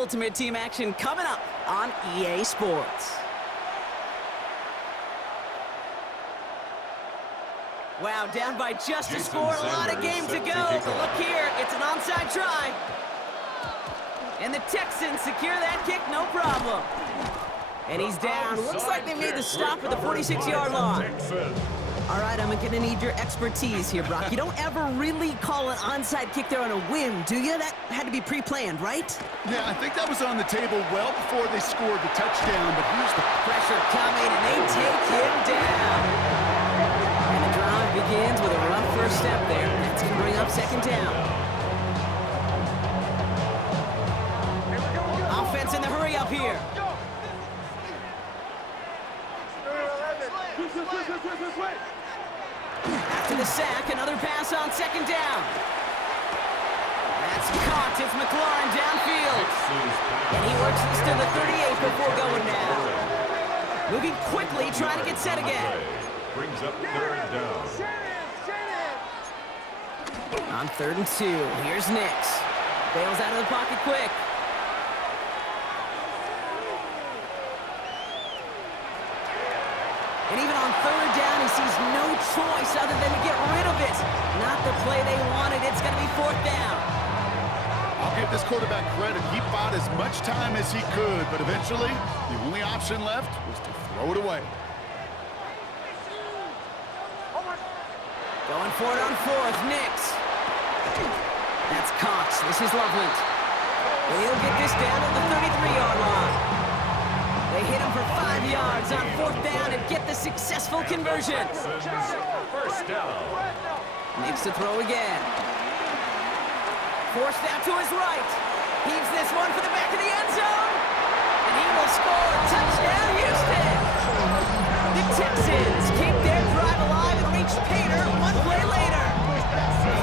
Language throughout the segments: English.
Ultimate Team action coming up on EA Sports. Wow, down by just a score, a lot of game to go. But look here, it's an onside try. And the Texans secure that kick, no problem. And he's down. Looks like they made the stop at the 46-yard line. All right, I'm going to need your expertise here, Brock. You don't ever really call an onside kick there on a whim, do you? That had to be pre-planned, right? Yeah, I think that was on the table well before they scored the touchdown, but here's the pressure coming, and they take him down. And the drive begins with a rough first step there. That's going to bring up second down. Offense in the hurry up here. After the sack, another pass on second down. That's caught. It's McLaurin downfield. And he works this to the 38 before going down. Moving quickly, trying to get set again. Brings up third down. On 3rd and 2, here's Nix. Bails out of the pocket quick. And even on 3rd down, he sees no choice other than to get rid of it. Not the play they wanted. It's going to be 4th down. I'll give this quarterback credit. He bought as much time as he could, but eventually, the only option left was to throw it away. Going for it on 4th, Nix. That's Cox. This is Loveland. He'll get this down at the 33-yard line. They hit him for 5 yards on 4th down and get the successful conversion. First down. Nix to throw again. Forced out to his right. Heaves this one for the back of the end zone. And he will score. Touchdown, Houston. The Texans keep their drive alive and reach Pater one play later.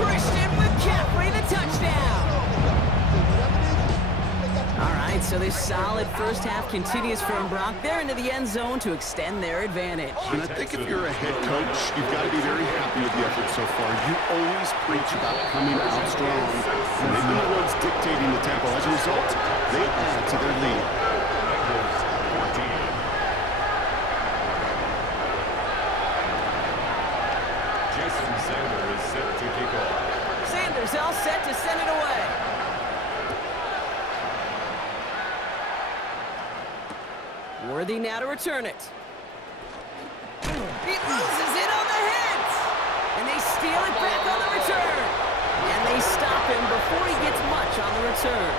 Christian McCaffrey, the touchdown. All right, so this solid first half continues from Brock. They're into the end zone to extend their advantage. And I think if you're a head coach, you've got to be very happy with the effort so far. You always preach about coming out strong. And they've been the ones dictating the tempo. As a result, they add to their lead. Jason Sanders is set to kick off. Sanders all set to send it away. Worthy now to return it. He loses it on the hit. And they steal it back on the return. And they stop him before he gets much on the return.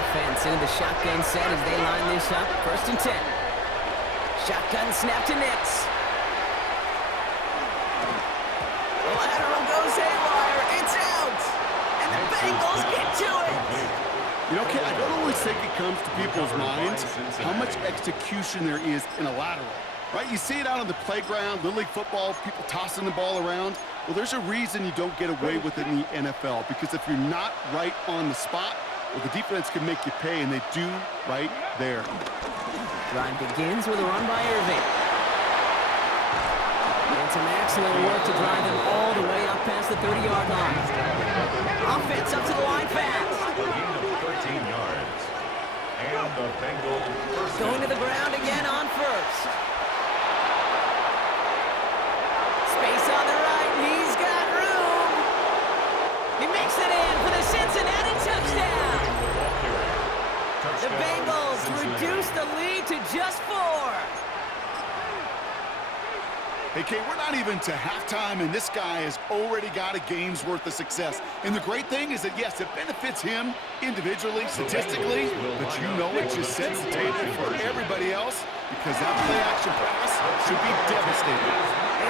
Offense into the shotgun set as they line this up. 1st and 10. Shotgun snap to Nix. The lateral goes haywire. It's out. And the Bengals get to it. You know, Ken, I don't always think it comes to people's minds how much execution there is in a lateral, right? You see it out on the playground, Little League football, people tossing the ball around. Well, there's a reason you don't get away with it in the NFL, because if you're not right on the spot, well, the defense can make you pay, and they do right there. Drive begins with a run by Irving. And some excellent work to drive them all the way up past the 30-yard line. Offense up to the line fast. 13 yards. And the Bengals going to the ground again on 1st. Space on the right. He's got room. He makes it in for the Cincinnati touchdown. The Bengals reduce the lead to just 4. Hey, Kate, we're not even to halftime, and this guy has already got a game's worth of success. And the great thing is that, yes, it benefits him individually, statistically, but you know it just sets the table for everybody else, because that play-action pass should be devastating.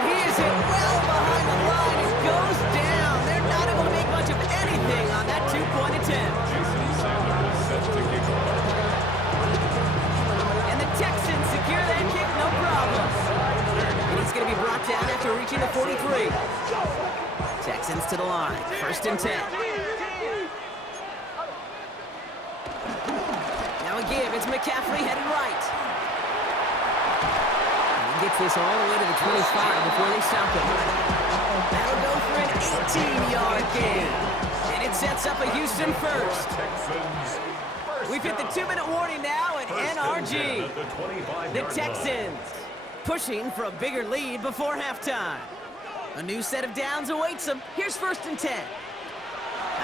And he is hit well behind the line. It goes down. They're not able to make much of anything on that 2-point attempt. Jason Sanders set to kick off. And the Texans secure that kick, no problem. And he's going to be brought down after reaching the 43. Texans to the line. 1st and 10. Now a give. It's McCaffrey headed right. And he gets this all the way to the 25 before they stop him. That'll go for an 18-yard gain. And it sets up a Houston first. Texans hit the 2-minute warning now at NRG. The Texans pushing for a bigger lead before halftime. A new set of downs awaits them. Here's 1st and 10.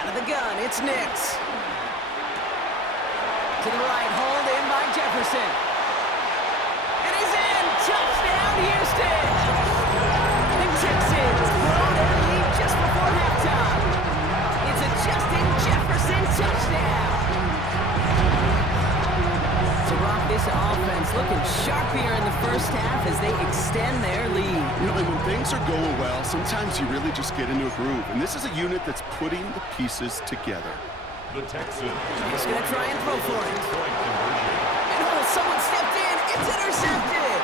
Out of the gun, it's Nix. To the right, hauled in by Jefferson. And he's in! Touchdown, Houston! The Texans grow their lead just before halftime. It's a Justin Jefferson touchdown! To rock this offense looking sharpier in the first half as they extend their lead. You know, and when things are going well, sometimes you really just get into a groove. And this is a unit that's putting the pieces together. The Texans. He's going to try and throw for it. And oh, someone stepped in. It's intercepted.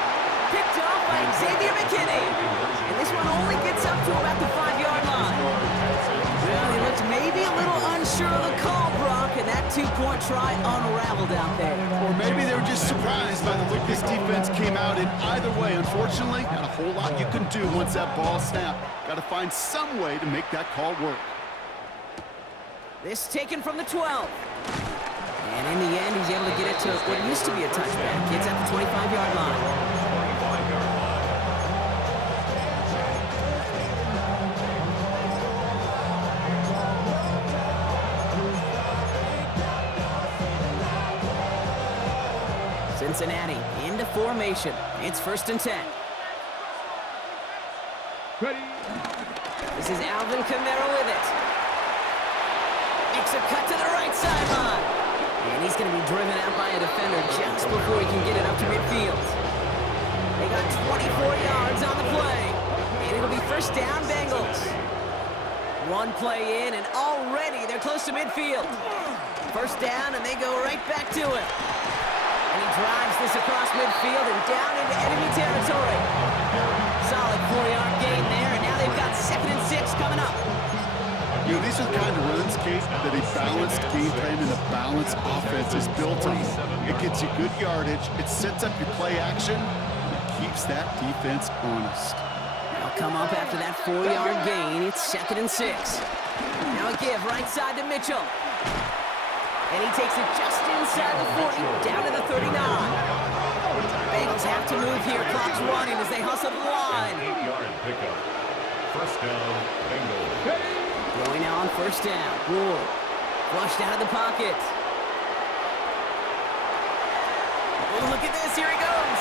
Picked off by Xavier McKinney. And this one only gets up to about the 5-yard line. Well, he looked maybe a little unsure of the call, Brock, and that 2-point try unraveled out there. Or maybe they were just surprised by the look this defense came out in. Either way, unfortunately, not a whole lot you can do once that ball snapped. Got to find some way to make that call work. This taken from the 12. And in the end, he's able to get it to what used to be a touchback. Gets at the 25-yard line. Cincinnati into formation. It's 1st and 10. This is Alvin Kamara with it. Makes a cut to the right sideline. And he's going to be driven out by a defender just before he can get it up to midfield. They got 24 yards on the play. And it'll be 1st down, Bengals. One play in, and already they're close to midfield. 1st down, and they go right back to it. And he drives this across midfield and down into enemy territory. Solid 4-yard gain there, and now they've got 2nd and 6 coming up. You know, these are the kind of runs, Kate, that a balanced game plan and a balanced offense is built on. It gets you good yardage, it sets up your play action, and it keeps that defense honest. They'll come up after that 4-yard gain. It's 2nd and 6. Now a give right side to Mitchell. And he takes it just inside the 40, down to the 39. Bengals have to move here. Clock's running as they hustle the line. 8-yard pickup. 1st down, Bengals. Going now on 1st down. Ward flushed out of the pocket. Oh, look at this. Here he goes.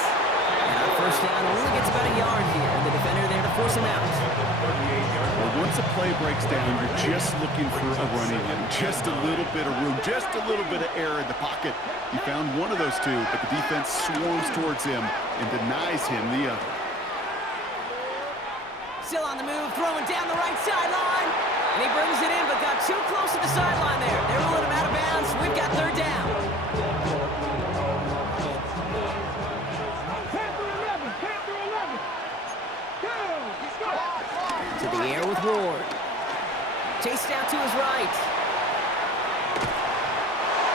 And on 1st down, only gets about a yard here. The defender there to force him out. Well, once a play breaks down, you're just looking for a running in. Just a little bit of room, just a little bit of air in the pocket. He found one of those two, but the defense swarms towards him and denies him the other. Still on the move, throwing down the right sideline. And he brings it in, but got too close to the sideline there. They're rolling him out of bounds. We've got 3rd down. To the air with Ward. Chased out to his right.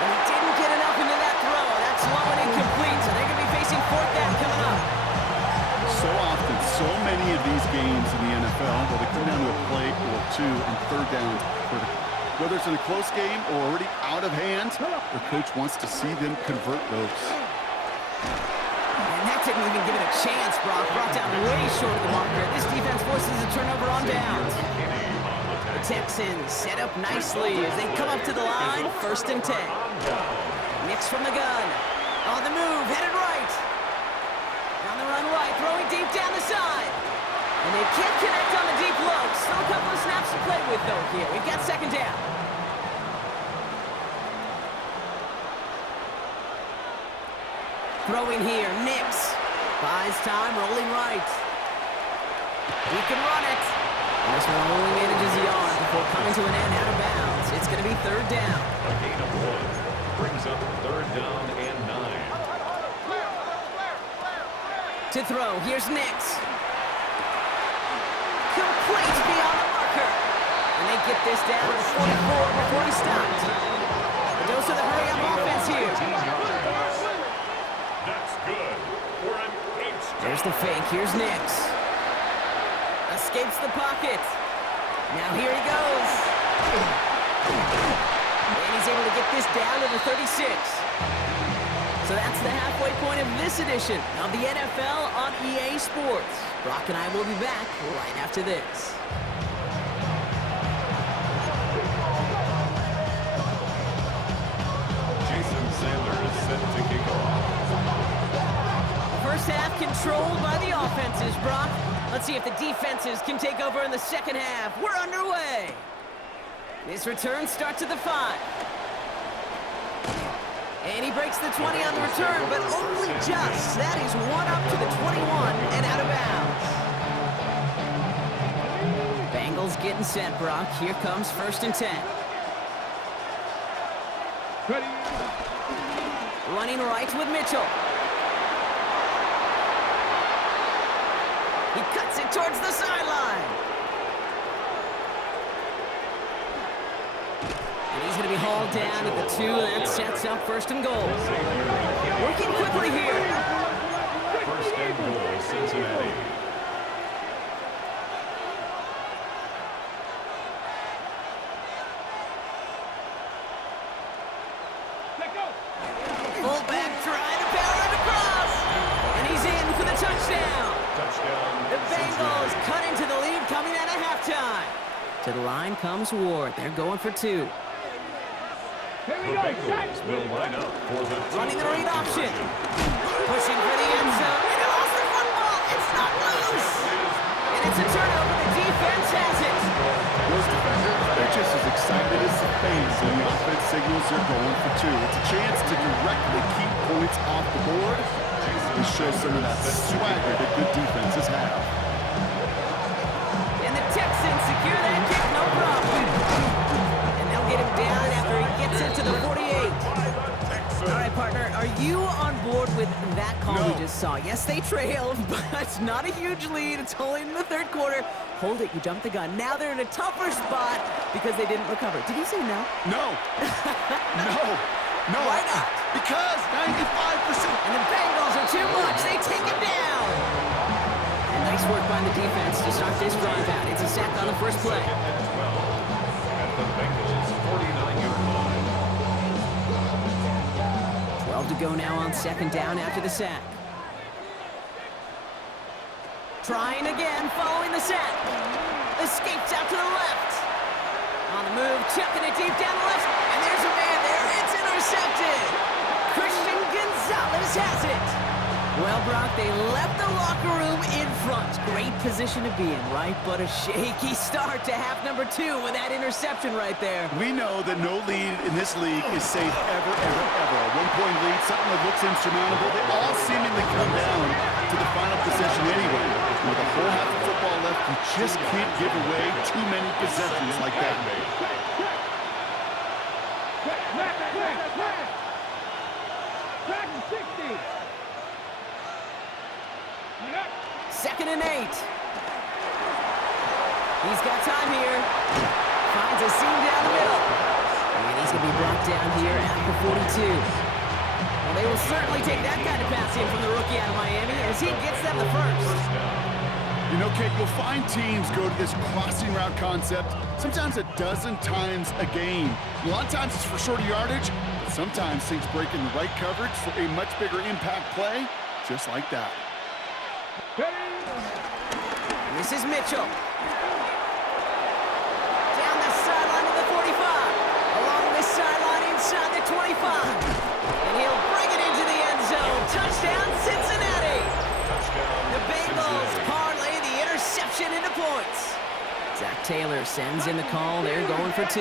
And he didn't get enough into that throw. That's low and incomplete, so they're going to be facing 4th down coming up. So often, so many of these games in the NFL, where they come down to a play or two and 3rd down critical. Whether it's in a close game or already out of hand, their coach wants to see them convert those. And that didn't even give it a chance, Brock. Brought down way short of the marker. This defense forces a turnover on downs. The Texans set up nicely as they come up to the line. 1st and 10. Nix from the gun. On the move, headed right. On the run right, throwing deep down the side. And they can't connect on the deep look. Still a couple of snaps to play with, though, here. We've got 2nd down. Throwing here, Nix. Buys time, rolling right. He can run it. And this one only manages a yard before coming to an end out of bounds. It's going to be 3rd down. A gain of 1 brings up 3rd down and 9. To throw, here's Nix. Complete beyond the marker. And they get this down to the 44 before he stopped. The dose of the hurry-up offense here. That's good for an 8. There's the fake, here's Nix. Escapes the pocket. Now here he goes. And he's able to get this down to the 36. So that's the halfway point of this edition of the NFL on EA Sports. Brock and I will be back right after this. Jason Sanders is set to kick off. First half controlled by the offenses, Brock. Let's see if the defenses can take over in the second half. We're underway. This return starts at the 5. And he breaks the 20 on the return, but only just. That is one up to the 21 and out of bounds. Bengals getting set, Brock. Here comes 1st and 10. Running right with Mitchell. He cuts it towards the sideline. And he's going to be hauled down at the 2. That sets up 1st and goal. Working quickly here. 1st and goal, Cincinnati. Fullback trying to power it across. And he's in for the touchdown. Touchdown. The Bengals cut into the lead coming out of halftime. To the line comes Ward. They're going for 2. The Bengals will line up for the Running the read option. Pushing for the end zone. And he lost the football. It's not loose. And it's a turnover. The defense has it. Those defenders, they're just as excited as the fans when the offense signals they're going for 2. It's a chance to directly keep points off the board and show some of that swagger that good defenses have. And the Texans secure that kick, no problem. And they'll get him down after he gets into the 48. All right, partner, are you on board with that call we just saw? Yes, they trailed, but it's not a huge lead. It's only in the 3rd quarter. Hold it, you jumped the gun. Now they're in a tougher spot because they didn't recover. Did you say no? No. No. Why not? Because 95%. And the Bengals are too much. They take him down. And nice work by the defense to start this drive out. It's a sack on the first play. 2nd and 12 at the Bengals' 49-yard line. 12 to go now on 2nd down after the sack. Trying again following the sack. Escapes out to the left. On the move, chucking it deep down the left. And there's a man there. It's intercepted. Christian Gonzalez has it. Well, Brock, they left the locker room in front. Great position to be in, right? But a shaky start to half number 2 with that interception right there. We know that no lead in this league is safe ever, ever, ever. A 1-point lead, something that looks insurmountable. They all seemingly come down to the final possession anyway. With a whole half of football left, you just can't give away too many possessions like that. 2nd and 8. He's got time here. Finds a seam down the middle. And he's going to be brought down here at the 42. Well, they will certainly take that kind of pass in from the rookie out of Miami as he gets them the first. You know, Kate, you'll find teams go to this crossing route concept sometimes a dozen times a game. A lot of times it's for shorter yardage, but sometimes things break in the right coverage for a much bigger impact play, just like that. This is Mitchell. Down the sideline to the 45. Along this sideline inside the 25. And he'll bring it into the end zone. Touchdown, Cincinnati. The Bengals parlay the interception into points. Zach Taylor sends in the call. They're going for 2.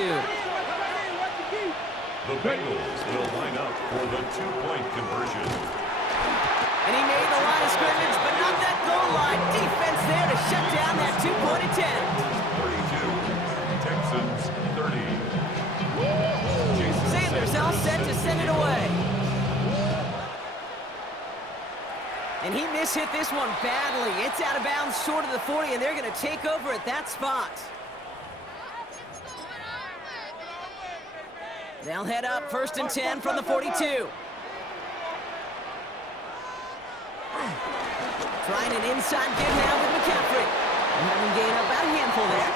The Bengals will line up for the 2-point conversion. And he made the line of scrimmage, but not that goal line. Defense there to shut down that 2-point attempt. 32, Texans 30. Sanders all set to send it away. And he mishit this one badly. It's out of bounds short of the 40, and they're going to take over at that spot. They'll head up 1st and 10 from the 42. Trying an inside give now with McCaffrey. And having gained about a handful there.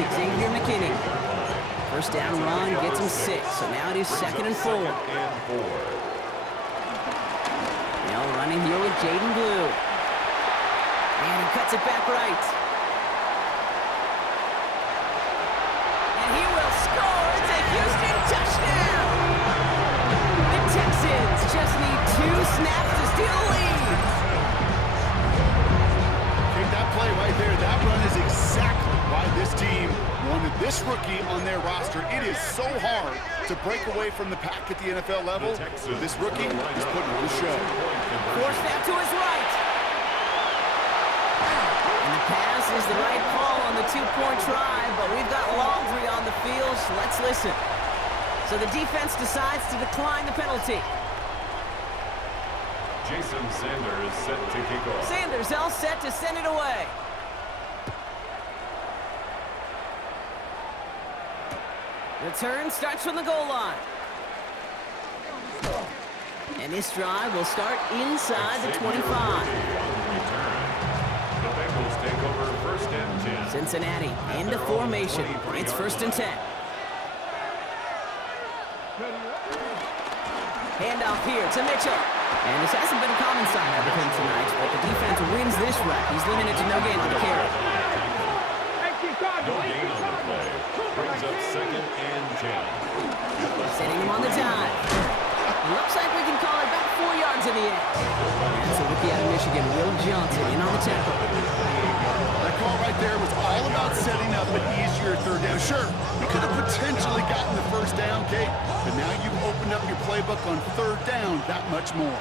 Xavier McKinney. First down run gets him 6, so now it is 2nd and 4. Now running here with Jaden Blue. And he cuts it back right. And he will score. It's a Houston touchdown. The Texans just need 2 snaps to steal a lead. Okay, that play right there, that run is exactly why this team wanted this rookie on their roster. It is so hard to break away from the pack at the NFL level. This rookie is putting on a show. Forced out to his right. And the pass is the right call on the 2-point try, but we've got Laundry on the field, so let's listen. So the defense decides to decline the penalty. Jason Sanders set to kick off. Sanders all set to send it away. Return starts from the goal line. And this drive will start inside the 25. The Bengals take over 1st and 10. Cincinnati into formation. It's 1st and 10. Handoff here to Mitchell. And this hasn't been a common sign out of him tonight, but the defense wins this rep. He's limited to no gain on the carry. No gain on the play. Brings up 2nd and 10. Setting him on the dive. Looks like we can call it about 4 yards in the end. That's a rookie out of Michigan, Will Johnson, in on the tackle. That call right there was all about setting up an easier 3rd down. Sure, you could have potentially gotten the 1st down, Kate, but now you've opened up your playbook on 3rd down that much more.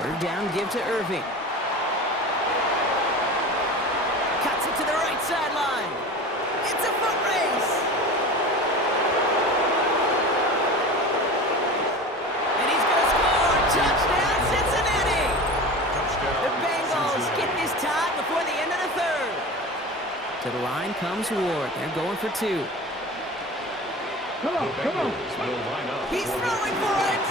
3rd down, give to Irving. Cuts it to the right sideline. It's a foot race. And he's going to score. Touchdown, Cincinnati. The Bengals get this tie before the end of the 3rd. To the line comes Ward. They're going for 2. Come on. He's throwing for it.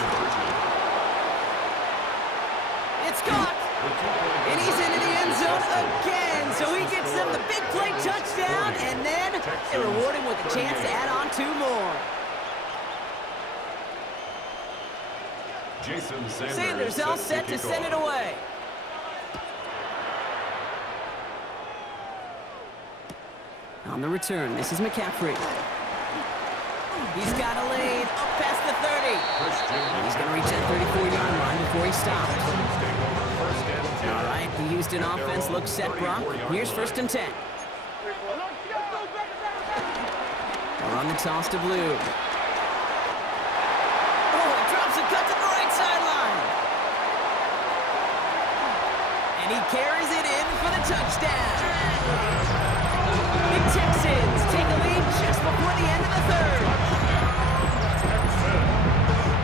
It's caught. And he's into the end zone again. So he gets them the big play touchdown, and then they reward him with a chance to add on 2 more. Jason Sanders all set to send it away. On the return, this is McCaffrey. He's got a lane up past the 30. He's going to reach that 34-yard line before he stops. All right, the Houston offense looks set, Brock. Here's 1st and 10. We're on the toss to Blue. Oh, he drops a cut to the right sideline. And he carries it in for the touchdown. The Texans take a lead just before the end of the 3rd.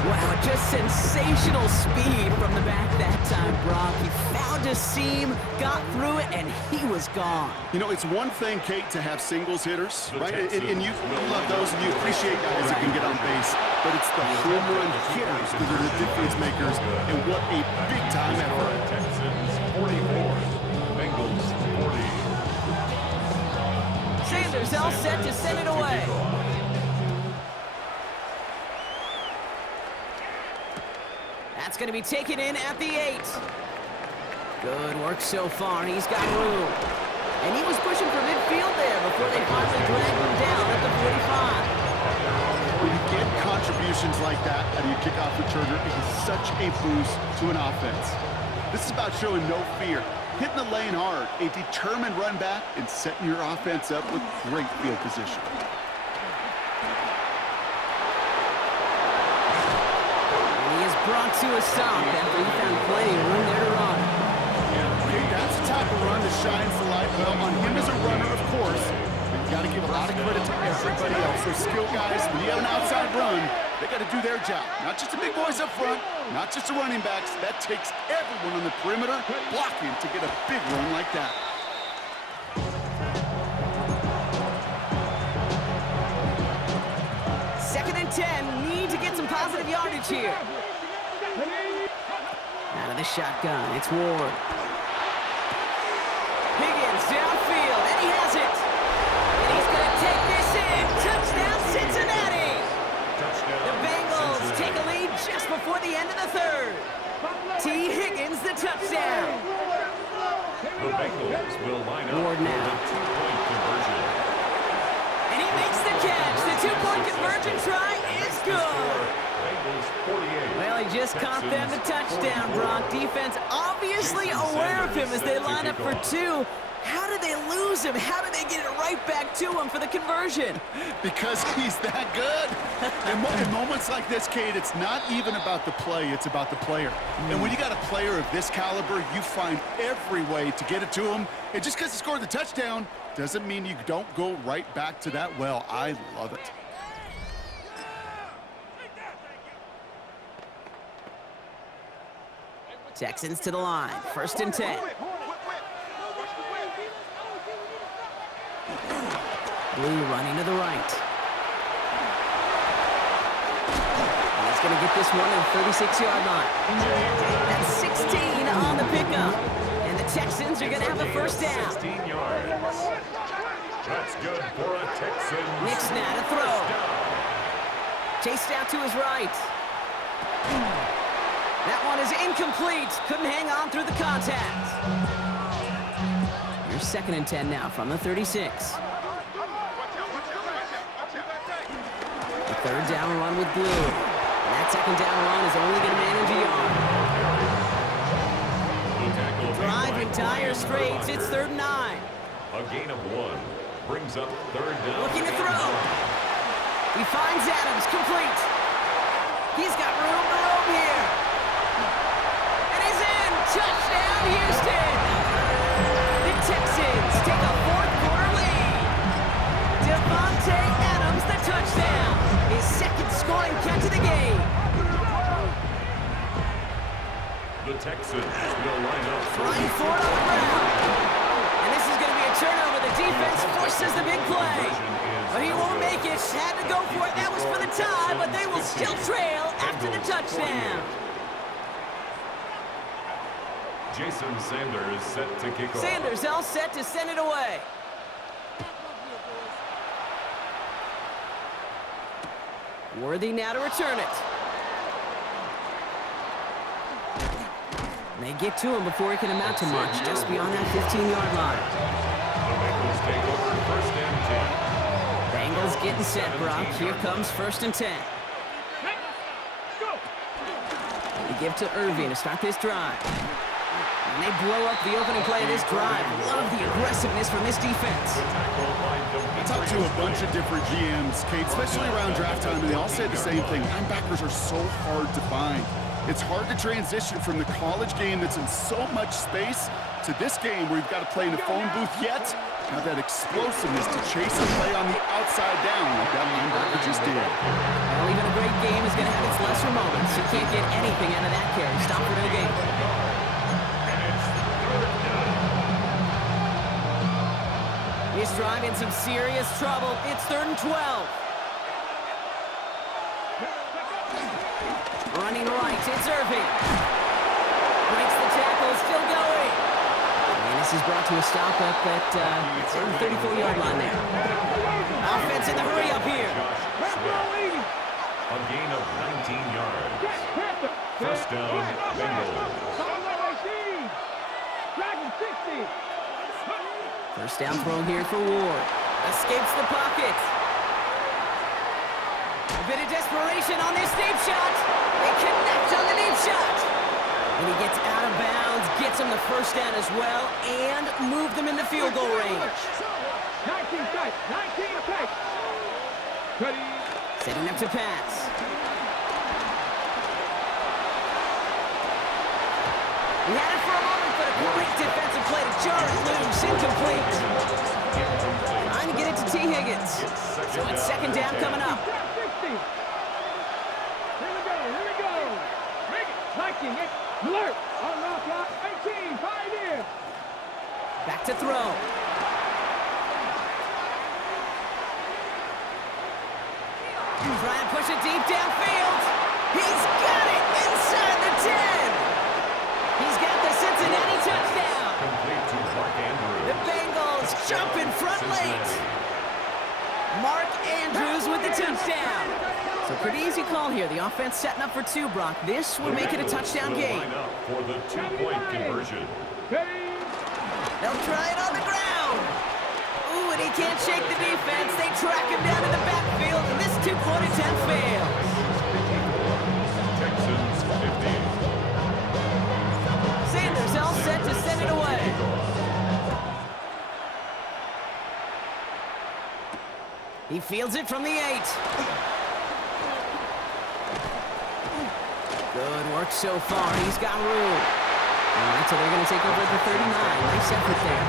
Wow, just sensational speed from the back that time, Brock. He found a seam, got through it, and he was gone. You know, it's one thing, Kate, to have singles hitters, right? And you love those, and you appreciate guys that can get on base. But it's the home run hitters that are the difference makers, and what a big-time effort. Texans 44, Bengals 40. Sanders all set to send it away. That's going to be taken in at the 8. Good work so far. He's got room. And he was pushing for midfield there before they finally dragged him down at the 45. When you get contributions like that out of your kickoff returner, it is such a boost to an offense. This is about showing no fear, hitting the lane hard, a determined run back, and setting your offense up with great field position. Brought to a stop after he found plenty of room there to run. Okay, that's the type of run that shines the light Well, on him as a runner, of course, but you got to give a lot of credit to everybody else. Those skill guys, when you have an outside run, they got to do their job. Not just the big boys up front, not just the running backs. That takes everyone on the perimeter blocking to get a big run like that. Second and 10, need to get some positive yardage here. Out of the shotgun, it's Ward. Higgins downfield, and he has it. And he's going to take this in. Touchdown, Cincinnati. The Bengals take a lead just before the end of the third. T. Higgins, the touchdown. The Bengals will line up Ward for now. the two-point conversion. And he makes the catch. The two-point conversion try is good. Bengals 48. Well, he just caught them the touchdown, Brock. Defense obviously aware of him as they line up for two. How did they lose him? How did they get it right back to him for the conversion? Because he's that good. In moments like this, Kate, it's not even about the play, it's about the player. And when you got a player of this caliber, you find every way to get it to him. And just because he scored the touchdown doesn't mean you don't go right back to that well. I love it. Texans to the line. First and 10. Blue running to the right. And he's going to get this one at the 36-yard line. That's 16 on the pickup. And the Texans are going to have a first down. 16 yards. That's good for a Texan. Nick Snad to throw. Chased out to his right. That one is incomplete. Couldn't hang on through the contact. Here's second and 10 now from the 36. The third down run with Blue. And that second down run is only going to manage a yard. Drive in dire straits. It's third and 9. A gain of 1 brings up third down. Looking to throw. He finds Adams, complete. He's got room to roam here. And he's in. Touchdown, Houston. The Texans take a fourth-quarter lead. Devontae Adams, the touchdown. His second scoring catch of the game. The Texans will line up for Ryan Ford on the ground. And this is going to be a turnover. The defense forces the big play. But he won't make it. Had to go for it. That was for the tie, but they will still trail after the touchdown. Jason Sanders set to kick off. Sanders all set to send it away. Worthy now to return it. They get to him before he can amount to much, just beyond that 15-yard line. The Bengals take over first and 10. Bengals getting set, Brock. Here comes first and 10. They give to Irving to start this drive. And they blow up the opening play of this drive. Love the aggressiveness from this defense. I talked to a bunch of different GMs, Kate, especially around draft time, and they all say the same thing. Linebackers are so hard to find. It's hard to transition from the college game that's in so much space to this game where you've got to play in a phone booth yet have that explosiveness to chase a play on the outside down like that linebacker just did. Well, even a great game is going to have its lesser moments. You can't get anything out of that carry. Stop for no gain. This drive in some serious trouble. It's third and 12. Running right, it's Irving. Breaks the tackle, still going. And this is brought to a stop up at the 34-yard line there. Offense in the hurry up here. A gain of 19 yards. First down, Bengals. First down throw here for Ward. Escapes the pocket. A bit of desperation on this deep shot. They connect on the deep shot. And he gets out of bounds, gets him the first down as well, and move them into field goal range. 19 strikes, 19 attack. Ready. Setting up to pass. He had it for a moment, but a great defensive play to jar it loose. pass incomplete. Trying to get it to T. Higgins. So it's second down coming up. 60. Here we go. Viking, alert. Unlock out 18, 5 in. Back to throw. Trying to push it deep downfield. He's got it inside the 10. He's got the Cincinnati touchdown. Complete to Mark Andrews. The Bengals jump in front late. Mark Andrews with the touchdown. So pretty easy call here. The offense setting up for two, Brock. This would make it a touchdown game. Line up for the two-point conversion. They'll try it on the ground. Ooh, and he can't shake the defense. They track him down in the backfield, and this two-point attempt fails. Texans 50. Sanders all set to send it away. He fields it from the 8. Good work so far. He's got room. All right, so they're going to take over at the 39. Nice effort there.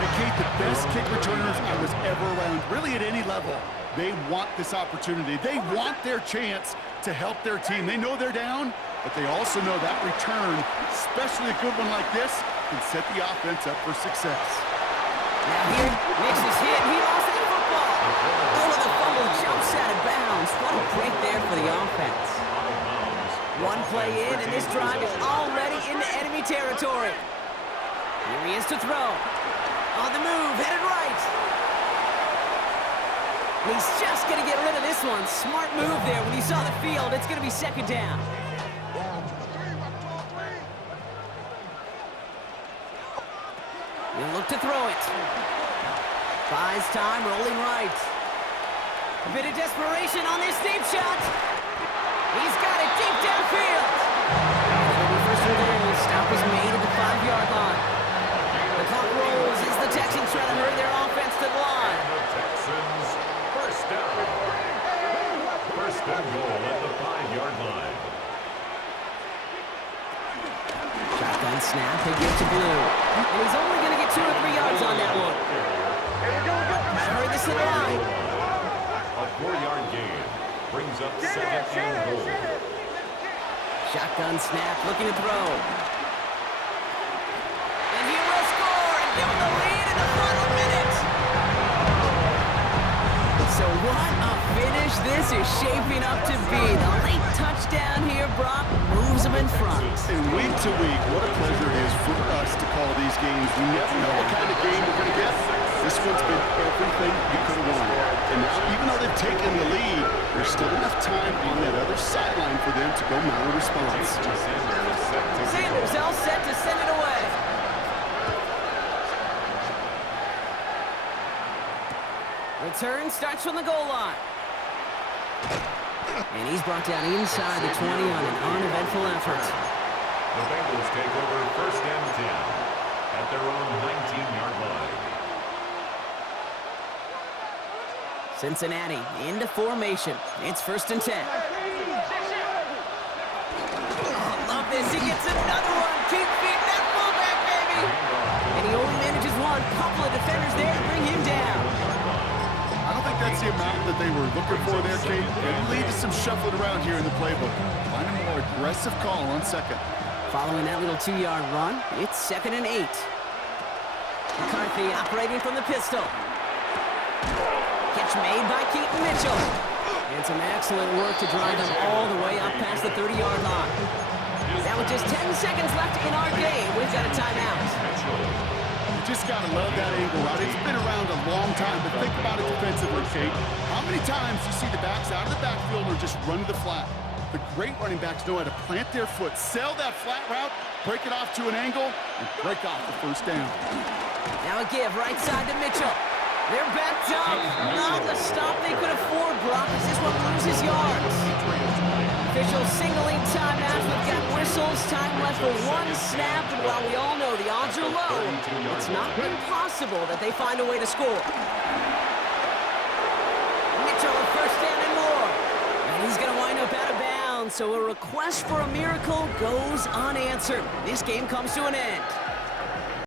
Hey, Kate, the best kick returners I was ever around, really at any level. They want this opportunity. They want their chance to help their team. They know they're down, but they also know that return, especially a good one like this, can set the offense up for success. Now here, makes his hit. He lost that football. Oh, the fumble jumps out of bounds. What a break there for the offense. One play in, and this drive is already into enemy territory. Here he is to throw. On the move, headed right. And he's just going to get rid of this one. Smart move there when he saw the field. It's going to be second down. He'll look to throw it. Buys time, rolling right. A bit of desperation on this deep shot. He's got it deep downfield. It'll be first and goal. Stop is made at the 5-yard line. The clock rolls as the Texans try to hurry their offense to the line. The Texans first down. First and goal at the 5-yard line. Shotgun snap, they give to Blue. And he's only going to get 2 or 3 yards on that one. Trying to hurry this to the line. A 4-yard gain brings up second and goal. Shotgun snap, looking to throw. And he will score and give him the lead in the final minute. So what a finish this is shaping up to be. The late touchdown here, Brock, moves him in front. And week to week, what a pleasure it is for us to call these games. We never know what kind of game we're going to get. This one's been everything you could have won. And now, even though they've taken the lead, there's still enough time on that other sideline for them to go mount a response. Sanders all set to send it away. Return starts from the goal line. And he's brought down inside the 20 on an uneventful effort. The Bengals take over first and 10 at their own 19-yard line. Cincinnati into formation. It's first and 10. Oh, love this. He gets another one. Keep feeding that fullback, baby. And he only manages one. Couple of defenders there to bring him down. I don't think that's the amount that they were looking for there, Kate. It'll lead to some shuffling around here in the playbook. Find a more aggressive call on second. Following that little 2-yard run, it's second and 8. McCarthy operating from the pistol. Catch made by Keaton Mitchell. And some excellent work to drive them all the way up past the 30-yard line. Now with just 10 seconds left in our game, we've got a timeout. You just got to love that angle route. It's been around a long time, but think about it defensively, Kate. How many times you see the backs out of the backfield or just run to the flat? The great running backs know how to plant their foot, sell that flat route, break it off to an angle, and break off the first down. Now a give right side to Mitchell. They're backed up. Not the stop they could afford, Brock, as this one loses yards. Officials singling timeout. We've got whistles. Time left for one snap. And while we all know the odds are low, it's not impossible that they find a way to score. Mitchell, a first down and more. And he's going to wind up out of bounds. So a request for a miracle goes unanswered. This game comes to an end.